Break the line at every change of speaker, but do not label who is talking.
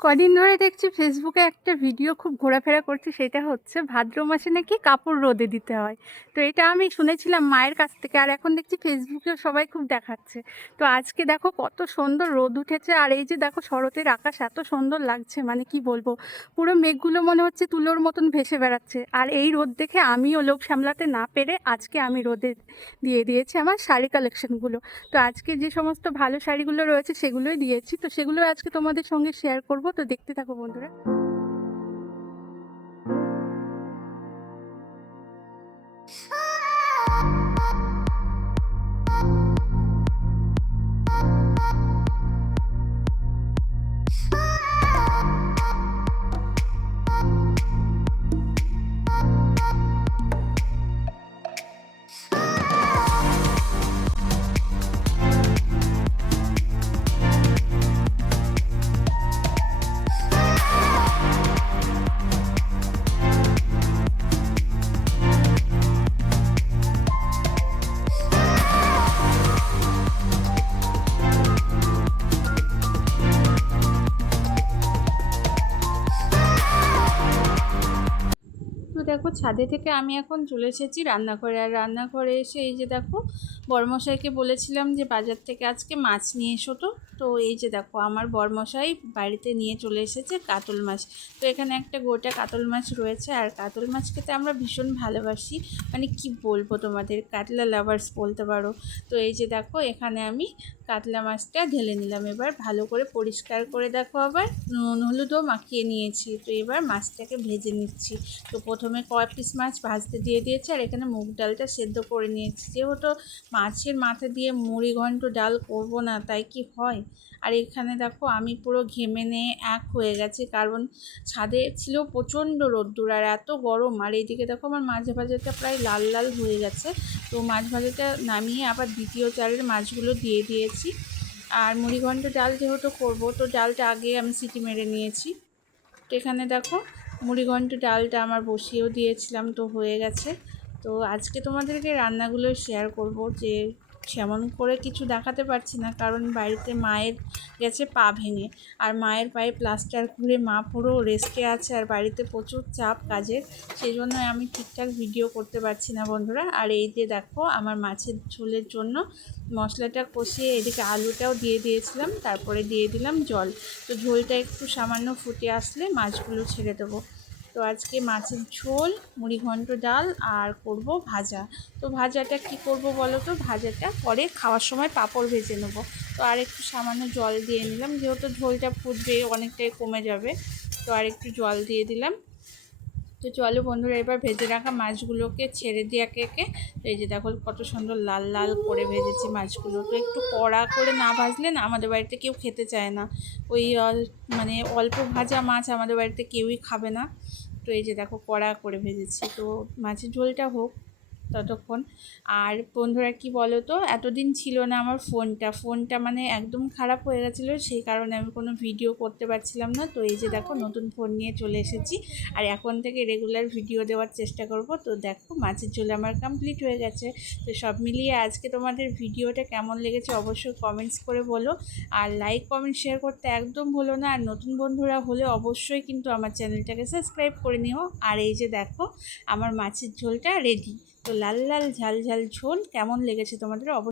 কদিন ধরে দেখছি ফেসবুকে একটা ভিডিও খুব ঘোরাফেরা করছে, সেটা হচ্ছে ভাদ্র মাসে নাকি কাপড় রোদে দিতে হয়। তো এটা আমি শুনেছিলাম মায়ের কাছ থেকে, আর এখন দেখছি ফেসবুকে সবাই খুব দেখাচ্ছে। তো আজকে দেখো কত সুন্দর রোদ উঠেছে, আর এই যে দেখো শরতের আকাশ এত সুন্দর লাগছে মানে কি বলব? পুরো মেঘগুলো মনে হচ্ছে তুলোর মতন ভেসে বেড়াচ্ছে। আর এই রোদ দেখে আমিও লোক সামলাতে না পেরে আজকে আমি রোদে দিয়ে দিয়েছি আমার শাড়ি কালেকশনগুলো তো আজকে যে সমস্ত ভালো শাড়িগুলো রয়েছে সেগুলোই দিয়েছি। তো সেগুলো আজকে তোমাদের সঙ্গে শেয়ার করব। তো দেখতে থাকো বন্ধুরা। দেখো ছাদে থেকে আমি এখন চলে এসেছি রান্নাঘরে। আর রান্নাঘরে এসে এই যে দেখো বরমশাইকে বলেছিলাম যে বাজার থেকে আজকে মাছ নিয়ে এসো তো। তো এই যে দেখো, আমার বরমশাই বাড়িতে নিয়ে চলে এসেছে কাতল মাছ। তো এখানে একটা গোটা কাতল মাছ রয়েছে আর কাতল মাছ খেতে আমরা ভীষণ ভালোবাসি। মানে কি বলব তোমাদের, কাতলা লাভার্স বলতে পারো। তো এই যে দেখো, এখানে আমি কাতলা মাছটা ঢেলে নিলাম। এবার ভালো করে পরিষ্কার করে দেখো আবার, নুন, হলুদও মাখিয়ে নিয়েছি। তো এবার মাছটাকে ভেজে নিচ্ছি। তো প্রথমে কয় পিস মাছ ভাজতে দিয়ে দিয়েছি আর এখানে মুগ ডালটা সেদ্ধ করে নিয়েছি। যেহেতু মাছের মাথা দিয়ে মুড়ি ঘন্ট ডাল করব না, তাই কি হয়? আর এখানে দেখো আমি পুরো ঘেমে নিয়ে এক হয়ে গেছি, কারণ ছাদে ছিল প্রচণ্ড রোদ্দুর আর এত গরম। আর এইদিকে দেখো আমার মাছ ভাজাটা প্রায় লাল লাল হয়ে গেছে। তো মাছ ভাজাটা নামিয়ে আবার দ্বিতীয় চালের মাছগুলো দিয়ে দিয়েছি। আর মুড়িঘণ্ট ডাল যেহেতু করব, তো ডালটা আগে আমি সিটি মেরে নিয়েছি। তো এখানে দেখো মুড়িঘণ্ট ডালটা আমার বসিয়েও দিয়েছিলাম, তো হয়ে গেছে। তো আজকে তোমাদেরকে রান্নাগুলো শেয়ার করব যে সেমন করে কিছু দেখাতে পারছি না কারণ বাড়িতে মায়ের গেছে পা ভেঙে। আর মায়ের পায়ে প্লাস্টার খুলে মা পুরো রেস্টে আছে আর বাড়িতে প্রচুর চাপ কাজের। সেই জন্য আমি ঠিকঠাক ভিডিও করতে পারছি না বন্ধুরা। আর এই যে দেখো, আমার মাছের ঝোলের জন্য মশলাটা কষিয়ে এদিকে আলুটাও দিয়ে দিয়েছিলাম, তারপরে দিয়ে দিলাম জল। তো ঝোলটা একটু সামান্য ফুটে আসলে মাছগুলো ছেড়ে দেবো। তো আজকে মাছের ঝোল মুড়িঘণ্ট ডাল আর করব ভাজা। তো ভাজাটা কি করব বলো তো? ভাজাটা পরে খাওয়ার সময় পাঁপড় ভেজে নেব। তো আর একটু সামান্য জল দিয়ে নিলাম, যেহেতু ঝোলটা ফুটবে, অনেকটাই কমে যাবে। তো আর একটু জল দিয়ে দিলাম। তো চলো বন্ধুরা, এবার ভেজে রাখা মাছগুলোকে ছেড়ে দিয়ে একে একে, এই যে দেখো কত সুন্দর লাল লাল করে ভেজেছি মাছগুলো তো একটু কড়া করে না ভাজলে না আমাদের বাড়িতে কেউ খেতে চায় না। ওই মানে অল্প ভাজা মাছ আমাদের বাড়িতে কেউই খাবে না। তো এই যে দেখো কড়া করে ভেজেছি। তো মাছের ঝোলটা হোক। ততক্ষণ। আর বন্ধুরা, কি বলো তো এতদিন ছিল না আমার ফোনটা। ফোনটা মানে একদম খারাপ হয়ে গেছিল, সেই কারণে আমি কোনো ভিডিও করতে পারছিলাম না। তো এই যে দেখো, নতুন ফোন নিয়ে চলে এসেছি। আর এখন থেকে রেগুলার ভিডিও দেওয়ার চেষ্টা করব। তো দেখো, মাছের ঝোল আমার কমপ্লিট হয়ে গেছে। তো সব মিলিয়ে আজকে তোমাদের ভিডিওটা কেমন লেগেছে অবশ্যই কমেন্টস করে বলো। আর লাইক কমেন্ট শেয়ার করতে একদম ভুলো না। আর নতুন বন্ধুরা হলে অবশ্যই কিন্তু আমার চ্যানেলটাকে সাবস্ক্রাইব করে নিও। আর এই যে দেখো, আমার মাছের ঝোলটা রেডি তো লাল লাল ঝাল ঝাল ঝোল কেমন লেগেছে তোমাদের? অবশ্যই